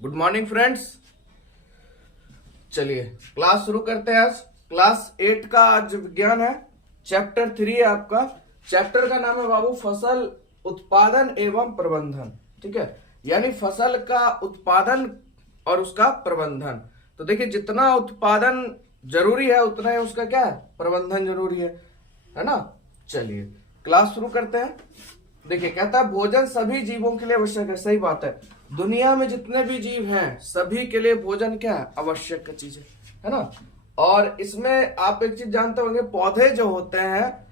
Good morning friends. चलिए class शुरू करते हैं। आज क्लास 8 का आज विज्ञान है, चैप्टर 3 है आपका। चैप्टर का नाम है बाबू फसल उत्पादन एवं प्रबंधन। ठीक है, यानी फसल का उत्पादन और उसका प्रबंधन। तो देखिए जितना उत्पादन जरूरी है उतना ही उसका क्या है, प्रबंधन जरूरी है ना। चलिए क्लास शुरू करते हैं। देखिए कहता है भोजन सभी जीवों के लिए आवश्यक है। सही बात है, दुनिया में जितने भी जीव हैं सभी के लिए भोजन क्या है, आवश्यक चीज है ना। और इसमें आप एक चीज जानते होंगे, पौधे जो होते हैं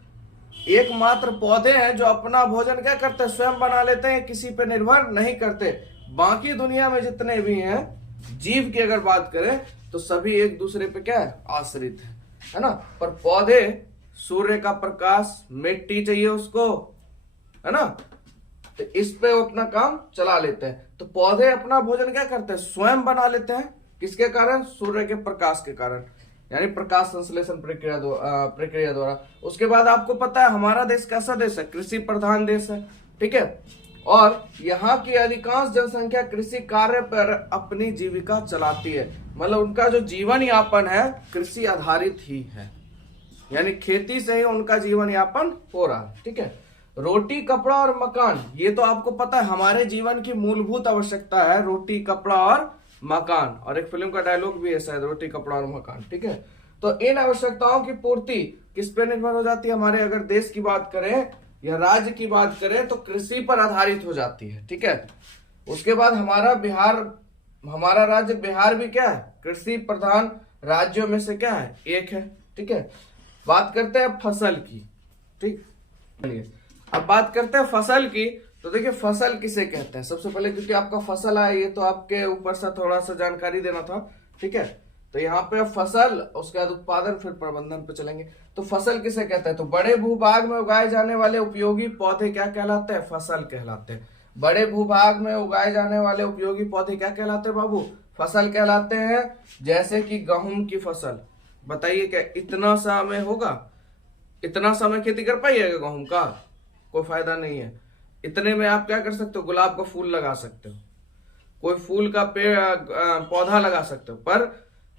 एकमात्र पौधे हैं जो अपना भोजन क्या करते हैं, स्वयं बना लेते हैं, किसी पे निर्भर नहीं करते। बाकी दुनिया में जितने भी हैं जीव की अगर बात करें तो सभी एक दूसरे पे क्या है, आश्रित है ना। पर पौधे सूर्य का प्रकाश, मिट्टी चाहिए उसको, है ना, तो इस पे वो अपना काम चला लेते हैं। तो पौधे अपना भोजन क्या करते हैं, स्वयं बना लेते हैं। किसके कारण, सूर्य के प्रकाश के कारण, यानी प्रकाश संश्लेषण प्रक्रिया द्वारा। उसके बाद आपको पता है हमारा देश कैसा देश है, कृषि प्रधान देश है। ठीक है, और यहाँ की अधिकांश जनसंख्या कृषि कार्य पर अपनी जीविका चलाती है। मतलब उनका जो जीवन यापन है कृषि आधारित ही है, यानी खेती से ही उनका जीवन यापन हो रहा है। ठीक है, रोटी कपड़ा और मकान, ये तो आपको पता है हमारे जीवन की मूलभूत आवश्यकता है, रोटी कपड़ा और मकान। और एक फिल्म का डायलॉग भी है शायद, रोटी कपड़ा और मकान। ठीक है, तो इन आवश्यकताओं की पूर्ति किस पे निर्भर हो जाती है, हमारे अगर देश की बात करें या राज्य की बात करें तो कृषि पर आधारित हो जाती है। ठीक है, उसके बाद हमारा राज्य बिहार भी क्या है, कृषि प्रधान राज्यों में से क्या है, एक है। ठीक है, बात करते हैं फसल की। ठीक, चलिए अब बात करते हैं फसल की। तो देखिए फसल किसे कहते हैं, सबसे पहले क्योंकि आपका फसल आया ये तो आपके ऊपर से थोड़ा सा जानकारी देना था। ठीक है, तो यहाँ पे फसल, उसके बाद उत्पादन, फिर प्रबंधन पे चलेंगे। तो फसल किसे कहते हैं, तो बड़े भूभाग में उगाए जाने वाले उपयोगी पौधे क्या कहलाते हैं, फसल कहलाते हैं। बड़े भूभाग में उगाए जाने वाले उपयोगी पौधे क्या कहलाते हैं बाबू, फसल कहलाते हैं। जैसे कि गेहूं की फसल, बताइए क्या इतना समय होगा, इतना समय खेती कर पाइएगा गेहूं का, कोई फायदा नहीं है। इतने में आप क्या कर सकते हो, गुलाब का फूल लगा सकते हो, कोई फूल का पेड़ पौधा लगा सकते हो। पर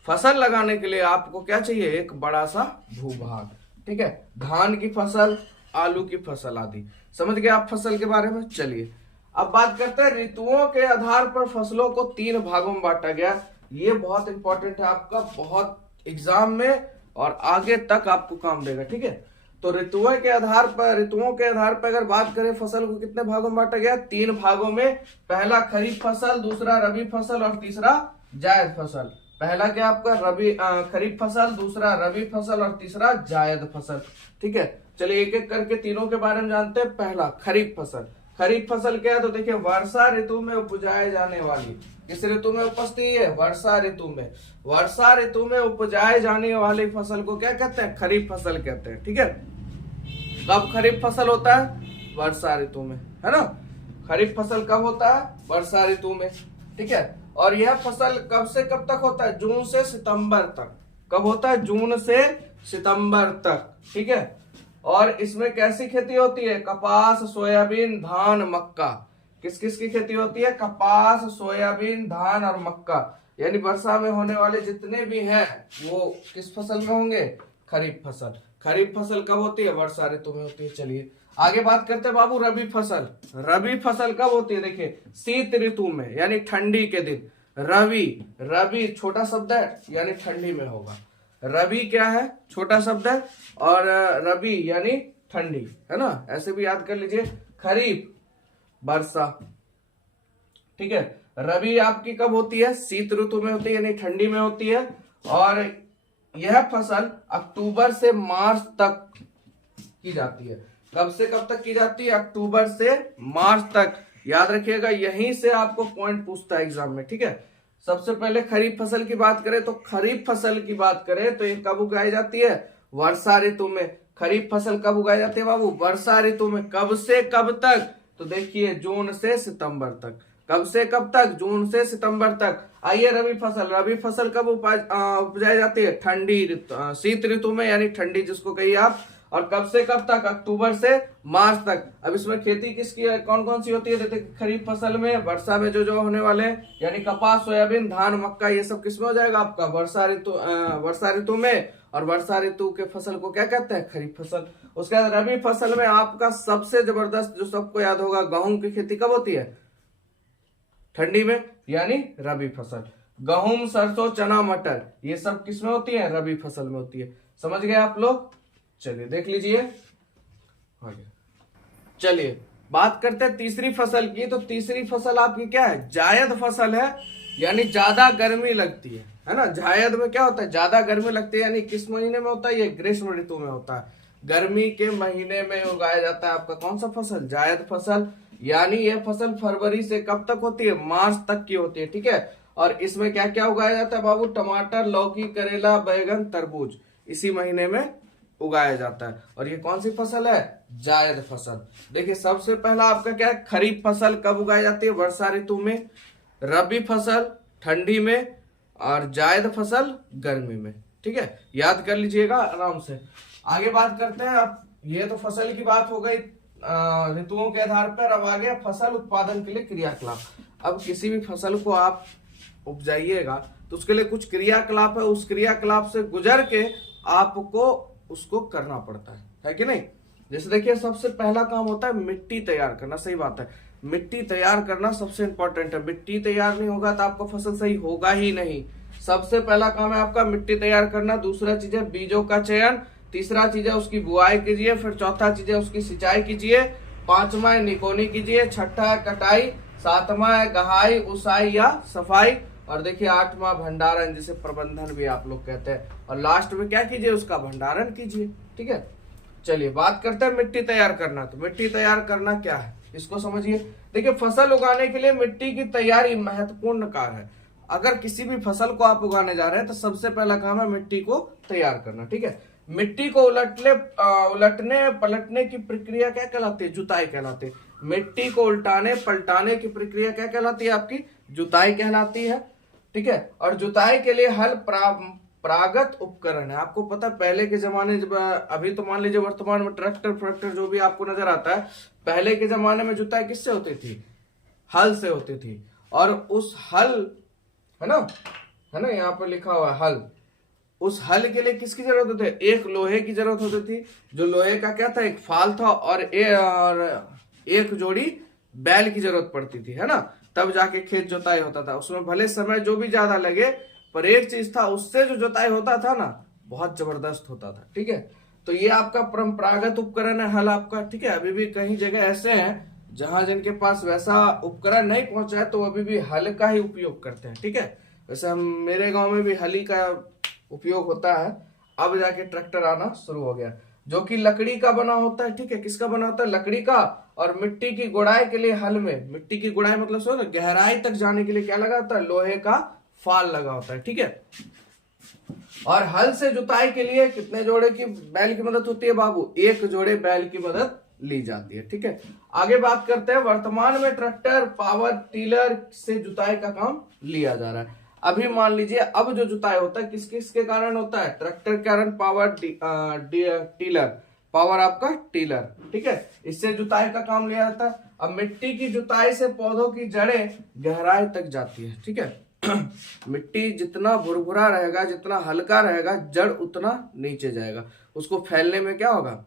फसल लगाने के लिए आपको क्या चाहिए, एक बड़ा सा भूभाग। ठीक है, धान की फसल, आलू की फसल आदि। समझ गए आप फसल के बारे में। चलिए अब बात करते हैं ऋतुओं के आधार पर फसलों को 3 भागों में बांटा गया। ये बहुत इंपॉर्टेंट है आपका, बहुत एग्जाम में और आगे तक आपको काम देगा। ठीक है, तो ऋतुओं के आधार पर अगर बात करें फसल को कितने भागों में बांटा गया, 3 भागों में। पहला खरीफ फसल, दूसरा रबी फसल और तीसरा जायद फसल। पहला क्या आपका खरीफ फसल, दूसरा रबी फसल और तीसरा जायद फसल। ठीक है, चलिए एक एक करके तीनों के बारे में जानते हैं। पहला खरीफ फसल। खरीफ फसल क्या है, तो देखिए वर्षा ऋतु में उपजाए जाने वाली, किस ऋतु में उपजती है, वर्षा ऋतु में। वर्षा ऋतु में उपजाए जाने वाली फसल को क्या कहते हैं, खरीफ फसल कहते हैं। ठीक है, कब खरीफ फसल होता है, वर्षा ऋतु में, है ना। खरीफ फसल कब होता है, वर्षा ऋतु में। ठीक है, और यह फसल कब से कब तक होता है, जून से सितंबर तक। कब होता है, जून से सितंबर तक। ठीक है, और इसमें कैसी खेती होती है, कपास, सोयाबीन, धान, मक्का। किस किस की खेती होती है, कपास, सोयाबीन, धान और मक्का। यानी वर्षा में होने वाले जितने भी हैं वो किस फसल में होंगे, खरीफ फसल। खरीफ फसल कब होती है, वर्षा ऋतु में होती है। चलिए आगे बात करते हैं बाबू रबी फसल। रबी फसल कब होती है, देखिए शीत ऋतु में, यानी ठंडी के दिन। रबी छोटा शब्द है, यानी ठंडी में होगा। रबी क्या है, छोटा शब्द है, और रबी यानी ठंडी, है ना, ऐसे भी याद कर लीजिए। खरीफ वर्षा। ठीक है, रबी आपकी कब होती है, शीत ऋतु में होती है, यानी ठंडी में होती है। और यह फसल अक्टूबर से मार्च तक की जाती है। कब से कब तक की जाती है, अक्टूबर से मार्च तक। याद रखिएगा, यहीं से आपको पॉइंट पूछता है एग्जाम में। ठीक है, सबसे पहले खरीफ फसल की बात करें तो खरीफ फसल की बात करें तो ये कब उगाई जाती है, वर्षा ऋतु में। खरीफ फसल कब उगाई जाती है बाबू, वर्षा ऋतु में। कब से कब तक, तो देखिए जून से सितंबर तक। कब से कब तक, जून से सितंबर तक। आइए रबी फसल कब उपजाई जाती है, शीत ऋतु में, यानी ठंडी जिसको कहिए आप। और कब से कब तक? अक्टूबर से मार्च तक। अब इसमें खेती किसकी कौन कौन सी होती है? देखते खरीफ फसल में वर्षा में जो होने वाले यानी कपास, सोयाबीन, धान, मक्का, ये सब किसमें हो जाएगा आपका? वर्षा ऋतु में। और वर्षा ऋतु के फसल को क्या कहते हैं? खरीफ फसल। उसके बाद रबी फसल में आपका सबसे जबरदस्त जो सबको याद होगा, गेहूं की खेती कब होती है? ठंडी में, यानी रबी फसल। गेहूं, सरसों, चना, मटर, ये सब किसमें होती है? रबी फसल में होती है। समझ गए आप लोग? चलिए देख लीजिए आगे। चलिए बात करते हैं तीसरी फसल की। तो तीसरी फसल आपकी क्या है? जायद फसल है, यानी ज्यादा गर्मी लगती है ना। जायद में क्या होता है? ज्यादा गर्मी लगती है, यानी किस महीने में होता है? ये ग्रीष्म ऋतु में होता है। गर्मी के महीने में उगाया जाता है आपका कौन सा फसल? जायद फसल। यानी यह फसल फरवरी से कब तक होती है? मार्च तक की होती है, ठीक है। और इसमें क्या क्या उगाया जाता है बाबू? टमाटर, लौकी, करेला, बैगन, तरबूज इसी महीने में उगाया जाता है। और ये कौन सी फसल है? जायद फसल। देखिए सबसे पहला आपका क्या है? खरीफ फसल कब उगाई जाती है? वर्षा ऋतु में। रबी फसल ठंडी में, और जायद फसल गर्मी में, ठीक है। याद कर लीजिएगा आराम से। आगे बात करते हैं। अब ये तो फसल की बात हो गई ऋतुओं के आधार पर। अब आ गया फसल उत्पादन के लिए क्रियाकलाप। अब किसी भी फसल को आप उपजाइएगा तो उसके लिए कुछ क्रियाकलाप है, उस क्रियाकलाप से गुजर के आपको उसको करना पड़ता है कि नहीं? जैसे देखिए सबसे पहला काम होता है मिट्टी तैयार करना। सही बात है, मिट्टी तैयार करना सबसे इंपॉर्टेंट है। मिट्टी तैयार नहीं होगा तो आपका फसल सही होगा ही नहीं। सबसे पहला काम है आपका मिट्टी तैयार करना। दूसरा चीज है बीजों का चयन। तीसरा चीज है उसकी बुआई कीजिए। फिर चौथा चीज है उसकी सिंचाई कीजिए। पांचवा है निकोनी कीजिए। छठा है कटाई। सातवां है गहाई, उसाई या सफाई। और देखिए आठवां भंडारण, जिसे प्रबंधन भी आप लोग कहते हैं। और लास्ट में क्या कीजिए? उसका भंडारण कीजिए, ठीक है। चलिए बात करते हैं मिट्टी तैयार करना। तो मिट्टी तैयार करना क्या है इसको समझिए। देखिए फसल उगाने के लिए मिट्टी की तैयारी महत्वपूर्ण कार्य है। अगर किसी भी फसल को आप उगाने जा रहे हैं तो सबसे पहला काम है मिट्टी को तैयार करना, ठीक है। मिट्टी को उलटने पलटने की प्रक्रिया क्या कहलाती है? जुताई कहलाती है। मिट्टी को उल्टाने पलटाने की प्रक्रिया क्या कहलाती है? आपकी जुताई कहलाती है, ठीक है। और जुताई के लिए हल प्रागत उपकरण है। आपको पता है पहले के जमाने, जब अभी तो मान लीजिए वर्तमान में ट्रैक्टर जो भी आपको नजर आता है, पहले के जमाने में जुताई किससे होती थी? हल से होती थी। और उस हल है ना, यहाँ पर लिखा हुआ है हल। उस हल के लिए किसकी जरूरत होती है? एक लोहे की जरूरत होती थी। जो लोहे का क्या था? एक फाल था। और एक जोड़ी बैल की जरूरत पड़ती थी, है ना। तब जाके खेत जोताई होता था। उसमें भले समय जो भी ज्यादा लगे, पर एक चीज था, उससे जो जोताई होता था ना, बहुत जबरदस्त होता था, ठीक है। तो ये आपका परंपरागत उपकरण है हल आपका, ठीक है। अभी भी कई जगह ऐसे हैं जहां जिनके पास वैसा उपकरण नहीं पहुंचा है तो अभी भी हल का ही उपयोग करते हैं, ठीक है। वैसे हम मेरे गांव में भी हली का उपयोग होता है। अब जाके ट्रैक्टर आना शुरू हो गया, जो कि लकड़ी का बना होता है, ठीक है। किसका बना होता है? लकड़ी का। और मिट्टी की गुड़ाई के लिए हल में, मिट्टी की गुड़ाई मतलब सो ना, गहराई तक जाने के लिए क्या लगा होता है? लोहे का फाल लगा होता है, ठीक है। और हल से जुताई के लिए कितने जोड़े की बैल की मदद होती है बाबू? एक जोड़े बैल की मदद ली जाती है, ठीक है। आगे बात करते हैं। वर्तमान में ट्रैक्टर, पावर टीलर से जुताई का काम लिया जा रहा है। अभी मान लीजिए अब जो जुताई होता है किस किस के कारण होता है? ट्रैक्टर के कारण, पावर टीलर, पावर आपका टीलर, ठीक है। इससे जुताई का काम लिया जाता है। अब मिट्टी की जुताई से पौधों की जड़ें गहराई तक जाती है, ठीक है। मिट्टी जितना भुरभुरा रहेगा, जितना हल्का रहेगा, जड़ उतना नीचे जाएगा। उसको फैलने में क्या होगा?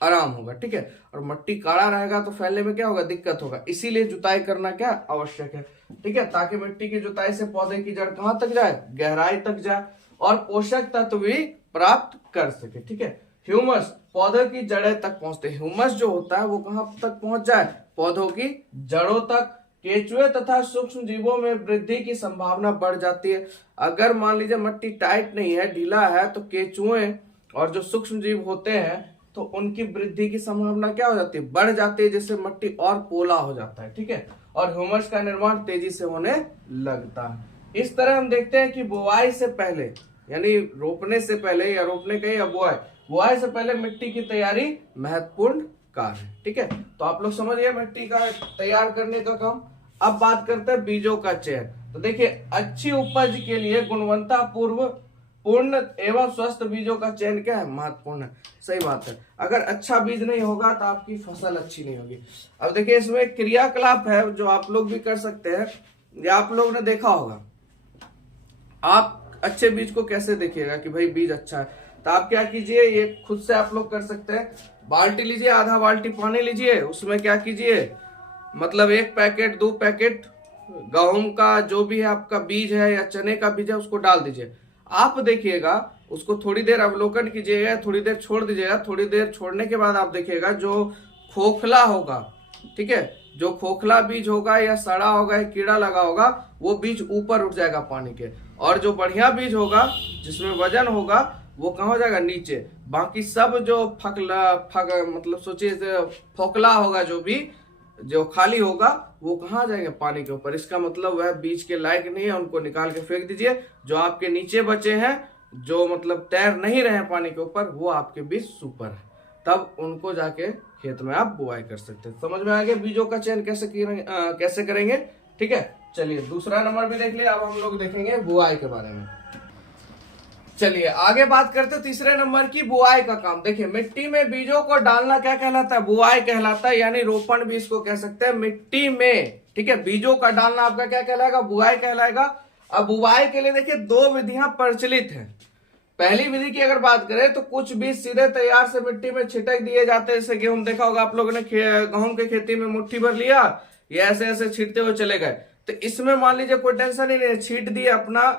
आराम होगा, ठीक है। और मिट्टी काड़ा रहेगा तो फैलने में क्या होगा? दिक्कत होगा। इसीलिए जुताई करना क्या आवश्यक है, ठीक है। ताकि मिट्टी की जुताई से पौधे की जड़ कहां तक जाए? गहराई तक जाए, और पोषक तत्व भी प्राप्त कर सके, ठीक है। ह्यूमस पौधे की जड़ें तक पहुंचते। ह्यूमस जो होता है वो कहां तक पहुंच जाए? पौधों की जड़ों तक। केचुए तथा सूक्ष्म जीवों में वृद्धि की संभावना बढ़ जाती है। अगर मान लीजिए मिट्टी टाइट नहीं है, ढीला है, तो केचुए और जो सूक्ष्म जीव होते हैं तो उनकी वृद्धि की संभावना क्या हो जाती है? बढ़ जाती है, जिससे मिट्टी और पोला हो जाता है, ठीक है। और ह्यूमस का निर्माण तेजी से होने लगता है। इस तरह हम देखते हैं कि बुआई से पहले, यानी रोपने से पहले, या रोपने का या बुआई से पहले मिट्टी की तैयारी महत्वपूर्ण कार्य है, ठीक है। तो आप लोग समझ गए मिट्टी का तैयार करने का काम। अब बात करते हैं बीजों का चयन। तो देखिए अच्छी उपज के लिए पूर्ण एवं स्वस्थ बीजों का चयन क्या है, महत्वपूर्ण है। सही बात है, अगर अच्छा बीज नहीं होगा तो आपकी फसल अच्छी नहीं होगी। अब देखिए इसमें क्रियाकलाप है जो आप लोग भी कर सकते हैं, या आप लोग ने देखा होगा। आप अच्छे बीज को कैसे देखिएगा कि भाई बीज अच्छा है, तो आप क्या कीजिए, ये खुद से आप लोग कर सकते हैं। बाल्टी लीजिए, आधा बाल्टी पानी लीजिए, उसमें क्या कीजिए, मतलब 1 पैकेट 2 पैकेट गेहूं का जो भी है आपका बीज है या चने का बीज है उसको डाल दीजिए। आप देखिएगा उसको थोड़ी देर अवलोकन कीजिएगा, थोड़ी देर छोड़ दीजिएगा। थोड़ी देर छोड़ने के बाद आप देखिएगा जो खोखला होगा, ठीक है, जो खोखला बीज होगा या सड़ा होगा या कीड़ा लगा होगा, वो बीज ऊपर उठ जाएगा पानी के, और जो बढ़िया बीज होगा जिसमें वजन होगा वो कहाँ हो जाएगा, नीचे। बाकी सब जो मतलब सोचिए फोखला होगा, जो खाली होगा वो कहाँ जाएंगे, पानी के ऊपर। इसका मतलब वह बीज के लायक नहीं है, उनको निकाल के फेंक दीजिए। जो आपके नीचे बचे हैं, जो मतलब तैर नहीं रहे पानी के ऊपर, वो आपके बीज सुपर है, तब उनको जाके खेत में आप बुआई कर सकते हैं। समझ में आ गया बीजों का चयन कैसे करेंगे, ठीक है। चलिए दूसरा नंबर भी देख लिया, अब हम लोग देखेंगे बुआई के बारे में। चलिए आगे बात करते हैं तीसरे नंबर की, बुआई का काम। देखिए मिट्टी में बीजों को डालना क्या कहलाता है, बुआई कहलाता है, यानी रोपण भी इसको कह सकते हैं मिट्टी में, ठीक है। बीजों का डालना आपका क्या कहलाएगा, बुआई कहलाएगा। अब बुआई के लिए देखिए 2 विधियां प्रचलित हैं। पहली विधि की अगर बात करें तो कुछ बीज सीधे तैयार से मिट्टी में छिटक दिए जाते हैं। जैसे गेहूं देखा होगा आप लोगों ने, गेहूं की खेती में मुट्ठी भर लिया, ये ऐसे ऐसे छींटते हुए चले गए, तो इसमें मान लीजिए कोई टेंशन ही नहीं, छींट दिए, अपना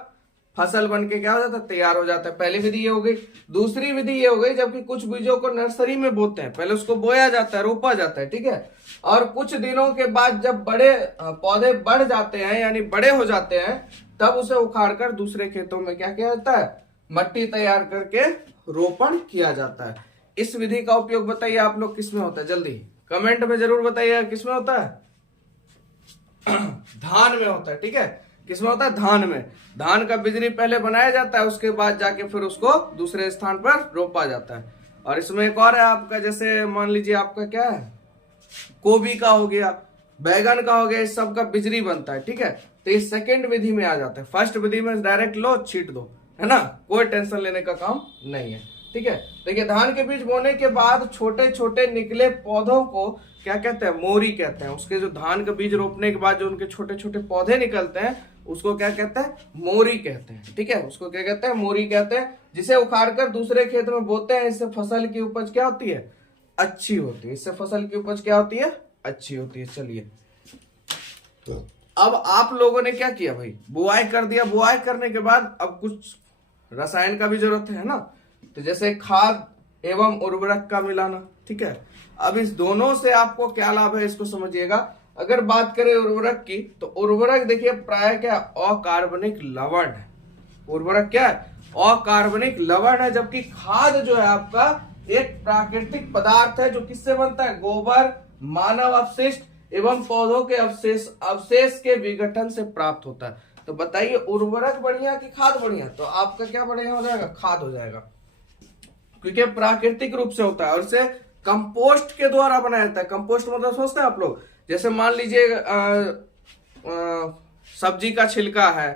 फसल बन के क्या हो जाता है, तैयार हो जाता है। पहली विधि ये हो गई। दूसरी विधि ये हो गई जबकि कुछ बीजों को नर्सरी में बोते हैं, पहले उसको बोया जाता है, रोपा जाता है, ठीक है, और कुछ दिनों के बाद जब बड़े पौधे बढ़ जाते हैं यानी बड़े हो जाते हैं, तब उसे उखाड़कर दूसरे खेतों में क्या किया जाता है, मट्टी तैयार करके रोपण किया जाता है। इस विधि का उपयोग बताइए आप लोग किसमें होता है, जल्दी कमेंट में जरूर बताइए किसमें होता है। धान में होता है, ठीक है, किसमें होता है, धान में। धान का बिजरी पहले बनाया जाता है, उसके बाद जाके फिर उसको दूसरे स्थान पर रोपा जाता है। और इसमें एक और है आपका, जैसे मान लीजिए आपका क्या है, गोभी का हो गया, बैगन का हो गया, इस सब का बिजरी बनता है, ठीक है। तो इस सेकेंड विधि में आ जाता है। फर्स्ट विधि में डायरेक्ट लो छीट दो, है ना, कोई टेंशन लेने का काम नहीं है, ठीक है। देखिए धान के बीज बोने के बाद छोटे छोटे निकले पौधों को क्या कहते हैं, मोरी कहते हैं। उसके जो धान का बीज रोपने के बाद जो उनके छोटे छोटे पौधे निकलते हैं उसको क्या कहते हैं, मोरी कहते हैं, ठीक है, उसको क्या कहते हैं, मोरी कहते हैं, जिसे उखाड़कर दूसरे खेत में बोते हैं। इससे फसल की उपज क्या होती है, अच्छी होती है। इससे फसल की उपज क्या होती है, अच्छी होती है। चलिए अब आप लोगों ने क्या किया भाई, बुआई कर दिया। बुआई करने के बाद अब कुछ रसायन का भी जरूरत है ना, तो जैसे खाद एवं उर्वरक का मिलाना, ठीक है। अब इस दोनों से आपको क्या लाभ है इसको समझिएगा। अगर बात करें उर्वरक की, तो उर्वरक देखिए प्राय क्या, अकार्बनिक लवण है। उर्वरक क्या है, अकार्बनिक लवण है, जबकि खाद जो है आपका एक प्राकृतिक पदार्थ है जो किससे बनता है, गोबर, मानव अपशिष्ट एवं पौधों के अवशेष के विघटन से प्राप्त होता है। तो बताइए उर्वरक बढ़िया कि खाद बढ़िया, तो आपका क्या बढ़िया हो जाएगा, खाद हो जाएगा, क्योंकि प्राकृतिक रूप से होता है और इसे कंपोस्ट के द्वारा बनाया जाता है। कंपोस्ट मतलब सोचते हैं आप लोग, जैसे मान लीजिए सब्जी का छिलका है,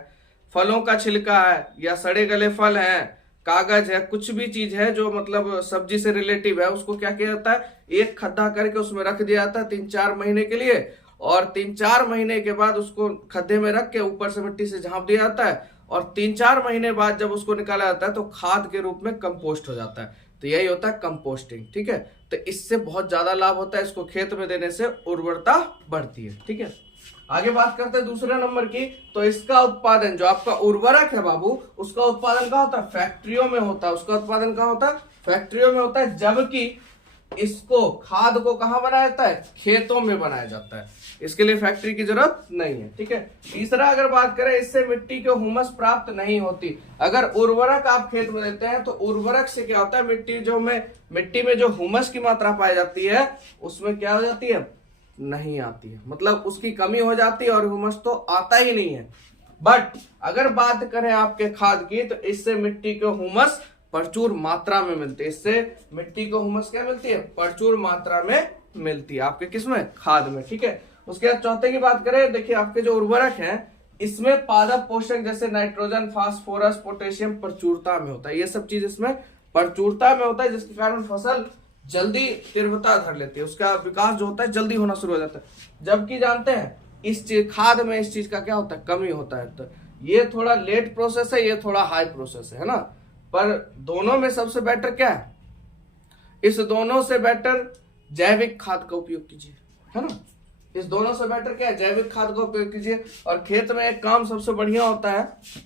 फलों का छिलका है, या सड़े गले फल हैं, कागज है, कुछ भी चीज है जो मतलब सब्जी से रिलेटिव है, उसको क्या किया जाता है, एक खड्डा करके उसमें रख दिया जाता है 3-4 महीने के लिए, और 3-4 महीने के बाद उसको खड्डे में रख के ऊपर से मिट्टी से झांप दिया जाता है, और 3-4 महीने बाद जब उसको निकाला जाता है तो खाद के रूप में कंपोस्ट हो जाता है। तो यही होता है कंपोस्टिंग, ठीक है। तो इससे बहुत ज्यादा लाभ होता है, इसको खेत में देने से उर्वरता बढ़ती है, ठीक है। आगे बात करते हैं दूसरे नंबर की, तो इसका उत्पादन जो आपका उर्वरक है बाबू, उसका उत्पादन कहाँ होता है, फैक्ट्रियों में होता है। उसका उत्पादन कहाँ होता है, फैक्ट्रियों में होता है, जबकि इसको खाद को कहाँ बनाया जाता है, खेतों में बनाया जाता है। इसके लिए फैक्ट्री की जरूरत नहीं है, ठीक है। तीसरा अगर बात करें, इससे मिट्टी के हुमस प्राप्त नहीं होती। अगर उर्वरक आप खेत में देते हैं तो उर्वरक से क्या होता है, मिट्टी में जो हुमस की मात्रा पाई जाती है उसमें क्या हो जाती है, नहीं आती है, मतलब उसकी कमी हो जाती है और हुमस तो आता ही नहीं है। बट अगर बात करें आपके खाद की, तो इससे मिट्टी के हुमस प्रचुर मात्रा में मिलती है। इससे मिट्टी को हुमस क्या मिलती है, प्रचुर मात्रा में मिलती है आपके किसमें, खाद में, ठीक है। उसके बाद चौथे की बात करें, देखिए आपके जो उर्वरक हैं इसमें पादप पोषक जैसे नाइट्रोजन, फास्फोरस, पोटेशियम प्रचुरता में होता है। ये सब चीज इसमें प्रचुरता में होता है, जिसके कारण फसल जल्दी तीव्रता धर लेती है, उसका विकास जो होता है जल्दी होना शुरू हो जाता है। जबकि जानते हैं इस चीज खाद में इस चीज का क्या होता है, कमी होता है। तो ये थोड़ा लेट प्रोसेस है, ये थोड़ा हाई प्रोसेस है ना। पर दोनों में सबसे बेटर क्या है, इस दोनों से बेटर जैविक खाद का उपयोग कीजिए, है ना। इस दोनों से बेटर क्या है, जैविक खाद का उपयोग कीजिए। और खेत में एक काम सबसे बढ़िया होता है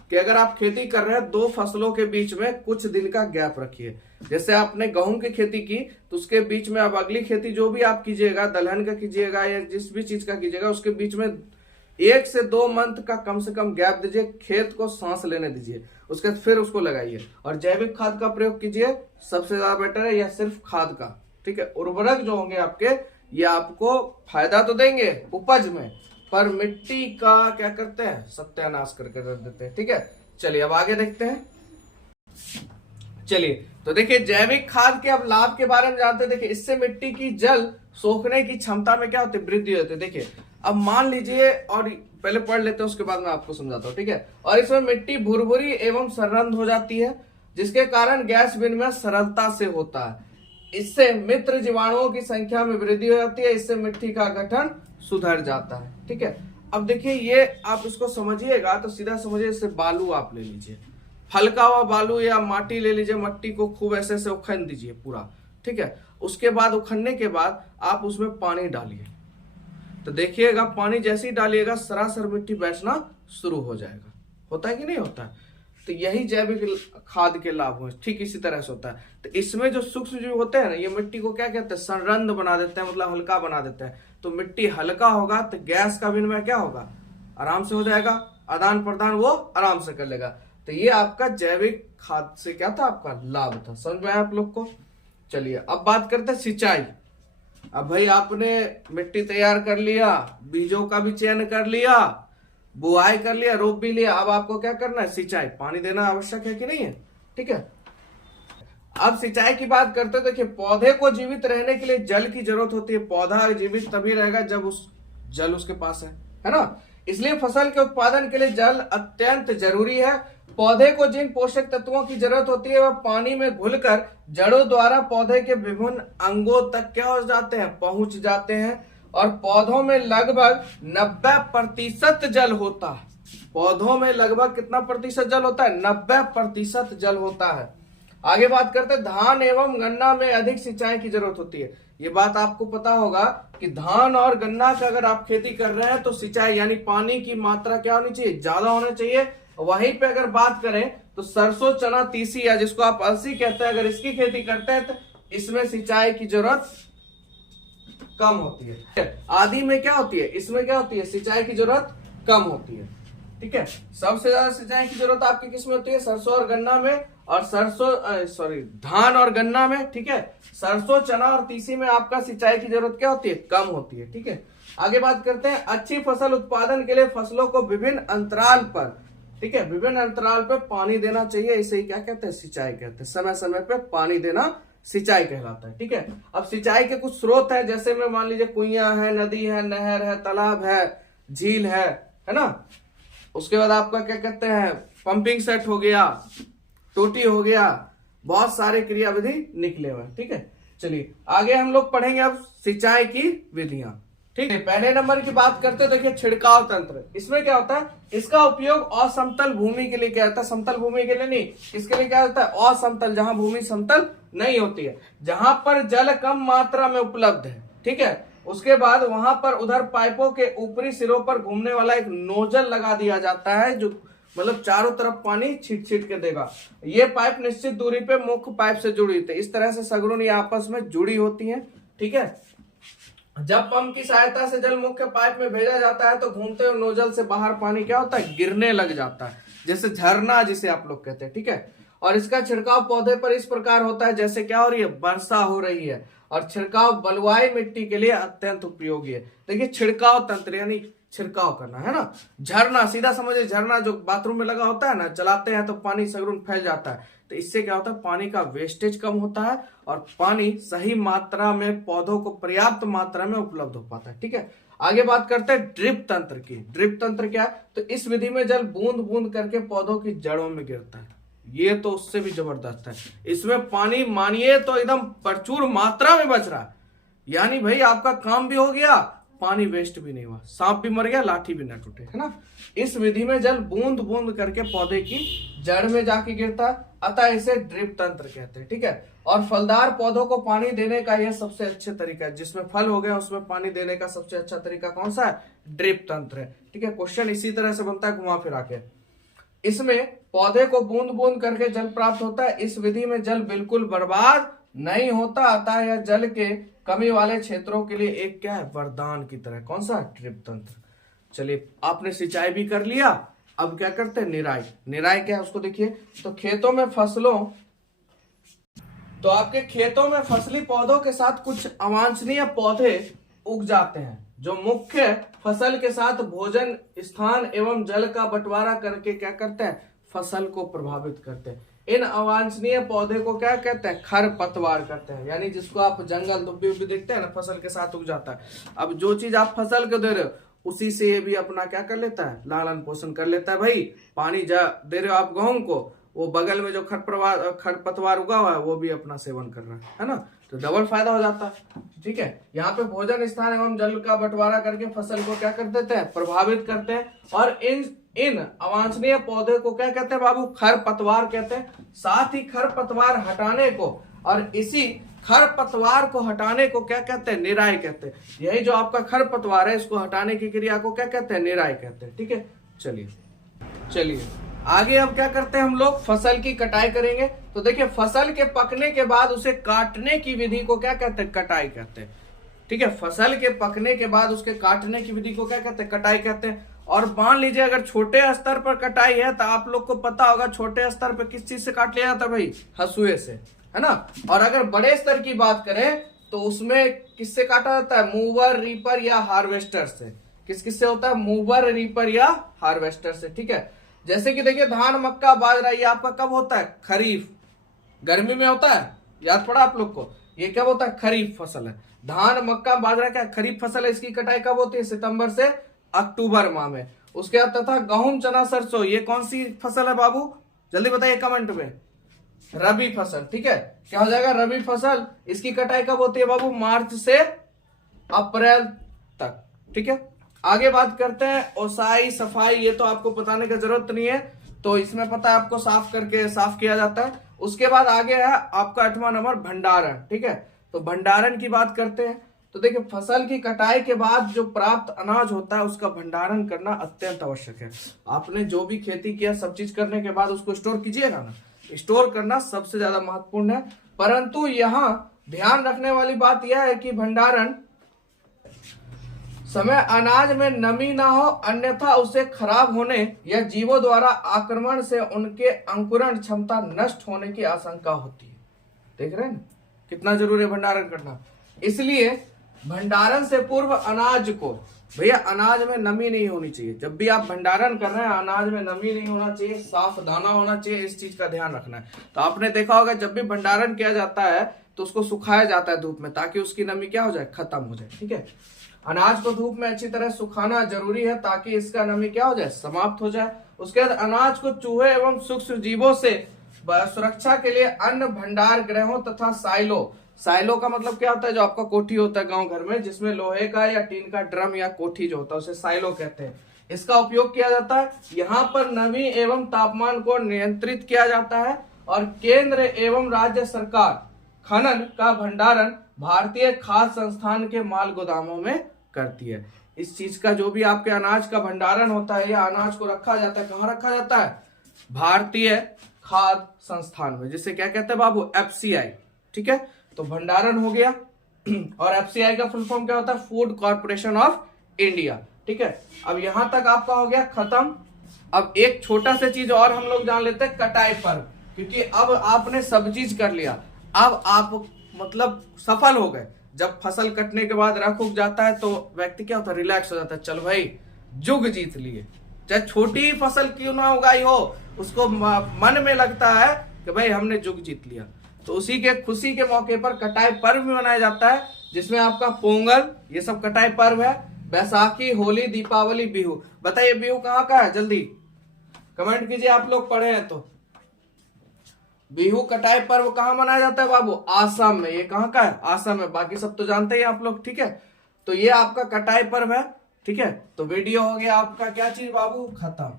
कि अगर आप खेती कर रहे हैं, दो फसलों के बीच में कुछ दिन का गैप रखिए। जैसे आपने गेहूं की खेती की तो उसके बीच में अब अगली खेती जो भी आप कीजिएगा, दलहन का कीजिएगा या जिस भी चीज का कीजिएगा, उसके बीच में 1 से 2 मंथ का कम से कम गैप दीजिए, खेत को सांस लेने दीजिए, उसके बाद फिर उसको लगाइए। और जैविक खाद का प्रयोग कीजिए, सबसे ज्यादा बेटर है। या सिर्फ खाद का, ठीक है। उर्वरक जो होंगे आपके, ये आपको फायदा तो देंगे उपज में, पर मिट्टी का क्या करते हैं, सत्यानाश करके रख देते हैं, ठीक है। चलिए अब आगे देखते हैं। चलिए तो देखिए जैविक खाद के अब लाभ के बारे में जानते हैं। देखिए इससे मिट्टी की जल सोखने की क्षमता में क्या होती है, वृद्धि होती है। देखिए अब मान लीजिए, और पहले पढ़ लेते हैं उसके बाद मैं आपको समझाता हूँ, ठीक है। और इसमें मिट्टी भुरभुरी एवं सरंध हो जाती है, जिसके कारण गैस विनिमय सरलता से होता है। इससे मित्र जीवाणुओं की संख्या में वृद्धि हो जाती है, इससे मिट्टी का गठन सुधर जाता है, ठीक है। अब देखिए ये आप इसको समझिएगा तो सीधा समझिए, इससे बालू आप ले लीजिए, हल्का हुआ बालू या माटी ले लीजिए, मट्टी को खूब ऐसे से उखन दीजिए पूरा, ठीक है। उसके बाद उखनने के बाद आप उसमें पानी डालिए, तो देखिएगा पानी जैसे ही डालिएगा सरासर मिट्टी बैठना शुरू हो जाएगा। होता है कि नहीं होता है? तो यही जैविक खाद के लाभ हैं, ठीक इसी तरह से होता है। तो इसमें जो सूक्ष्म जीव होते हैं ना, ये मिट्टी को क्या कहते हैं, संरंध्र बना देते हैं, मतलब हल्का बना देते हैं। तो मिट्टी हल्का होगा तो गैस का विनिमय क्या होगा, आराम से हो जाएगा, आदान प्रदान वो आराम से कर लेगा। तो ये आपका जैविक खाद से क्या था, आपका लाभ था। समझ में आया आप लोग को? चलिए अब बात करते हैं सिंचाई। अब भाई आपने मिट्टी तैयार कर लिया, बीजों का भी चयन कर लिया, बुआई कर लिया, रोप भी लिया, अब आपको क्या करना है, सिंचाई, पानी देना आवश्यक है कि नहीं है, ठीक है। अब सिंचाई की बात करते हैं। देखिए पौधे को जीवित रहने के लिए जल की जरूरत होती है। पौधा जीवित तभी रहेगा जब उस जल उसके पास है ना। इसलिए फसल के उत्पादन के लिए जल अत्यंत जरूरी है। पौधे को जिन पोषक तत्वों की जरूरत होती है वह पानी में घुलकर जड़ों द्वारा पौधे के विभिन्न अंगों तक क्या हो जाते हैं, पहुंच जाते हैं। और पौधों में लगभग 90% जल होता है। पौधों में लगभग कितना प्रतिशत जल होता है, 90% जल होता है। आगे बात करते हैं, धान एवं गन्ना में अधिक सिंचाई की जरूरत होती है। ये बात आपको पता होगा कि धान और गन्ना का अगर आप खेती कर रहे हैं तो सिंचाई यानी पानी की मात्रा क्या होनी चाहिए, ज्यादा होना चाहिए। वहीं पे अगर बात करें तो सरसों, चना, तीसी या जिसको आप अलसी कहते हैं, अगर इसकी खेती करते हैं तो इसमें सिंचाई की जरूरत कम होती है। आदि में क्या होती है, इसमें क्या होती है, सिंचाई की जरूरत कम होती है, ठीक है। सबसे ज्यादा सिंचाई की जरूरत आपकी किस में होती है, सरसों और गन्ना में, और धान और गन्ना में, ठीक है। सरसों, चना और तीसी में आपका सिंचाई की जरूरत क्या होती है, कम होती है, ठीक है। आगे बात करते हैं, अच्छी फसल उत्पादन के लिए फसलों को विभिन्न अंतराल पर, ठीक है, विभिन्न अंतराल पर पानी देना चाहिए। इसे ही क्या कहते हैं, सिंचाई कहते हैं। समय समय पे पानी देना सिंचाई कहलाता है, ठीक है। अब सिंचाई के कुछ स्रोत है, जैसे में मान लीजिए कुइयां है, नदी है, नहर है, तालाब है, झील है ना। उसके बाद आपका क्या कहते हैं, पंपिंग सेट हो गया, टोटी हो गया, बहुत सारे क्रियाविधि निकले हुए, ठीक है। चलिए आगे हम लोग पढ़ेंगे अब सिंचाई की विधियां, ठीक है। पहले नंबर की बात करते हैं, देखिए छिड़काव तंत्र। इसमें क्या होता है, इसका उपयोग असमतल भूमि के लिए किया जाता है, समतल भूमि के लिए नहीं। इसके लिए क्या होता है, असमतल, जहां भूमि समतल नहीं होती है, जहां पर जल कम मात्रा में उपलब्ध है, ठीक है। उसके बाद वहां पर उधर पाइपों के ऊपरी सिरों पर घूमने वाला एक नोजल लगा दिया जाता है, जो मतलब चारों तरफ पानी छीट छीट के देगा। ये पाइप निश्चित दूरी पे मुख्य पाइप से जुड़ी होती है। इस तरह से सगुन ये आपस में जुड़ी होती हैं, ठीक है। जब पंप की सहायता से जल मुख्य पाइप में भेजा जाता है तो घूमते हुए नोजल से बाहर पानी क्या होता है, गिरने लग जाता है, जैसे झरना जिसे आप लोग कहते हैं, ठीक है। और इसका छिड़काव पौधे पर इस प्रकार होता है जैसे क्या हो रही है, वर्षा हो रही है। और छिड़काव बलुआई मिट्टी के लिए अत्यंत उपयोगी है। देखिए छिड़काव तंत्र यानी छिड़काव करना, है ना। झरना सीधा समझिए, झरना जो बाथरूम में लगा होता है ना, चलाते हैं तो पानी सगुन फैल जाता है। तो इससे क्या होता है, पानी का वेस्टेज कम होता है और पानी सही मात्रा में पौधों को पर्याप्त मात्रा में उपलब्ध हो पाता है, ठीक है। आगे बात करते हैं ड्रिप तंत्र की। ड्रिप तंत्र क्या है? तो इस विधि में जल बूंद बूंद करके पौधों की जड़ों में गिरता है। ये तो उससे भी जबरदस्त है। इसमें पानी मानिए तो एकदम प्रचुर मात्रा में बच रहा है, यानी भाई आपका काम भी हो गया, पानी वेस्ट भी नहीं हुआ, सांप भी मर गया, लाठी भी ना टूटे, है ना। इस विधि में जल बूंद बूंद करके पौधे की जड़ में जाके गिरता है, अतः इसे ड्रिप तंत्र कहते हैं, ठीक है। और फलदार पौधों को पानी देने का यह सबसे अच्छे तरीका है। जिसमें फल हो गया उसमें पानी देने का सबसे अच्छा तरीका कौन सा है? ड्रिप तंत्र है, ठीक है। क्वेश्चन इसी तरह से बनता है घुमा फिरा के। इसमें पौधे को बूंद बूंद करके जल प्राप्त होता है। इस विधि में जल बिल्कुल बर्बाद नहीं होता, अतः यह जल के कमी वाले क्षेत्रों के लिए एक क्या है? वरदान की तरह। कौन सा? ड्रिप तंत्र। चलिए, आपने सिंचाई भी कर लिया, अब क्या करते हैं? निराई। निराई क्या है उसको देखिए। तो खेतों में फसलों, तो आपके खेतों में फसली पौधों के साथ कुछ अवांछनीय पौधे उग जाते हैं जो मुख्य फसल के साथ भोजन, स्थान एवं जल का बंटवारा करके क्या करते हैं? फसल को प्रभावित करते हैं। इन अवांछनीय पौधे को क्या कहते हैं? खरपतवार कहते हैं। यानी जिसको आप जंगल दुब्बी उब्बी देखते हैं ना, फसल के साथ उग जाता है। अब जो चीज आप फसल को दे रहे हो उसी से ये भी अपना क्या कर लेता है? लालन पोषण कर लेता है। भाई पानी दे रहे हो आप गेहूं को, वो बगल में जो खरपतवार उगा हुआ है वो भी अपना सेवन कर रहा है ना। तो डबल फायदा हो जाता है, ठीक है। यहाँ पे भोजन, स्थान एवं जल का बंटवारा करके फसल को क्या कर देते हैं? प्रभावित करते हैं। और इन अवांछनीय पौधे को क्या कहते हैं बाबू? खरपतवार कहते हैं। साथ ही खरपतवार हटाने को, और इसी खरपतवार को हटाने को क्या कहते हैं? निराई कहते हैं। यही जो आपका खरपतवार है इसको हटाने की क्रिया को क्या कहते हैं? निराई कहते हैं, ठीक है। चलिए आगे अब क्या करते हैं हम लोग? फसल की कटाई करेंगे। तो देखिए, फसल के पकने के बाद उसे काटने की विधि को क्या कहते हैं? कटाई कहते हैं, ठीक है। फसल के पकने के बाद उसके काटने की विधि को क्या कहते हैं? कटाई कहते हैं। और मान लीजिए अगर छोटे स्तर पर कटाई है तो आप लोग को पता होगा छोटे स्तर पर किस चीज से काट लिया जाता है भाई? हसुए से, है ना। और अगर बड़े स्तर की बात करें तो उसमें किससे काटा जाता है? मूवर, रीपर या हार्वेस्टर से। किस से होता है? मूवर, रीपर या हार्वेस्टर से, ठीक है। जैसे कि देखिए, धान, मक्का, बाजरा, ये आपका कब होता है? खरीफ, गर्मी में होता है, याद पड़ा आप लोग को? ये क्या होता है? खरीफ फसल है। धान, मक्का, बाजरा क्या खरीफ फसल है। इसकी कटाई कब होती है? सितंबर से अक्टूबर माह में। उसके बाद तथा गेहूं, चना, सरसों, ये कौन सी फसल है बाबू? जल्दी बताइए कमेंट में। रबी फसल, ठीक है। क्या हो जाएगा? रबी फसल। इसकी कटाई कब होती है बाबू? मार्च से अप्रैल तक, ठीक है। आगे बात करते हैं ओसाई, सफाई। ये तो आपको बताने की जरूरत नहीं है, तो इसमें पता है आपको साफ किया जाता है। उसके बाद आगे है आपका 8वां नंबर भंडारण, ठीक है। तो भंडारण की बात करते हैं। तो देखिए, फसल की कटाई के बाद जो प्राप्त अनाज होता है उसका भंडारण करना अत्यंत आवश्यक है। आपने जो भी खेती किया सब चीज करने के बाद उसको स्टोर कीजिएगा ना, स्टोर करना सबसे ज्यादा महत्वपूर्ण है। परंतु यहाँ ध्यान रखने वाली बात यह है कि भंडारण समय अनाज में नमी ना हो, अन्यथा उसे खराब होने या जीवों द्वारा आक्रमण से उनके अंकुरण क्षमता नष्ट होने की आशंका होती है। देख रहे हैं ना कितना जरूरी है भंडारण करना। इसलिए भंडारण से पूर्व अनाज को, भैया अनाज में नमी नहीं होनी चाहिए। जब भी आप भंडारण कर रहे हैं अनाज में नमी नहीं होना चाहिए, साफ दाना होना चाहिए, इस चीज का ध्यान रखना है। तो आपने देखा होगा जब भी भंडारण किया जाता है तो उसको सुखाया जाता है धूप में, ताकि उसकी नमी क्या हो जाए? खत्म हो जाए, ठीक है। अनाज को धूप में अच्छी तरह सुखाना जरूरी है ताकि इसका नमी क्या हो जाए? समाप्त हो जाए। उसके बाद अनाज को चूहे एवं सूक्ष्म जीवों से सुरक्षा के लिए अन्य भंडार गृहों तथा साइलो का मतलब क्या होता है? जो आपका कोठी होता है गांव घर में, जिसमें लोहे का या टीन का ड्रम या कोठी जो होता है उसे साइलो कहते हैं। इसका उपयोग किया जाता है। यहाँ पर नमी एवं तापमान को नियंत्रित किया जाता है। और केंद्र एवं राज्य सरकार खनन का भंडारण भारतीय खाद्य संस्थान के माल गोदामों में करती है। इस चीज का जो भी आपके अनाज का भंडारण होता है या अनाज को रखा जाता है, कहाँ रखा जाता है? भारतीय खाद्य संस्थान में, जिसे क्या कहते हैं बाबू? FCI, ठीक है। तो भंडारण हो गया। और FCI का फुल फॉर्म क्या होता है? फूड कॉर्पोरेशन ऑफ इंडिया, ठीक है। अब यहां तक आपका हो गया खत्म। अब एक छोटा सा चीज और हम लोग जान लेते हैं, कटाई पर्व। क्योंकि अब आपने सब चीज कर लिया, अब आप मतलब सफल हो गए। जब फसल कटने के बाद रख उग जाता है तो व्यक्ति क्या होता है? रिलैक्स हो जाता है, चल भाई जुग जीत लिए। चाहे छोटी फसल क्यों ना उगाई हो, उसको मन में लगता है कि भाई हमने जुग जीत लिया। तो उसी के खुशी के मौके पर कटाई पर्व भी मनाया जाता है, जिसमें आपका पोंगल, ये सब कटाई पर्व है। बैसाखी, होली, दीपावली, बिहू। बताइए बिहू कहाँ का है, जल्दी कमेंट कीजिए, आप लोग पढ़े हैं तो। बिहू कटाई पर्व कहाँ मनाया जाता है बाबू, आसाम में। ये कहाँ का है, आसाम में। बाकी सब तो जानते ही आप लोग, ठीक है। तो ये आपका कटाई पर्व है, ठीक है। तो वीडियो हो गया आपका क्या चीज बाबू, खत्म।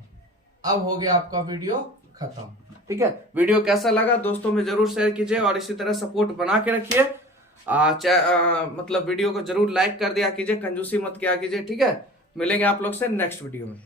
अब हो गया आपका वीडियो खत्म, ठीक है। वीडियो कैसा लगा दोस्तों में जरूर शेयर कीजिए और इसी तरह सपोर्ट बना के रखिए। मतलब वीडियो को जरूर लाइक कर दिया कीजिए, कंजूसी मत किया कीजिए, ठीक है। मिलेंगे आप लोग से नेक्स्ट वीडियो में।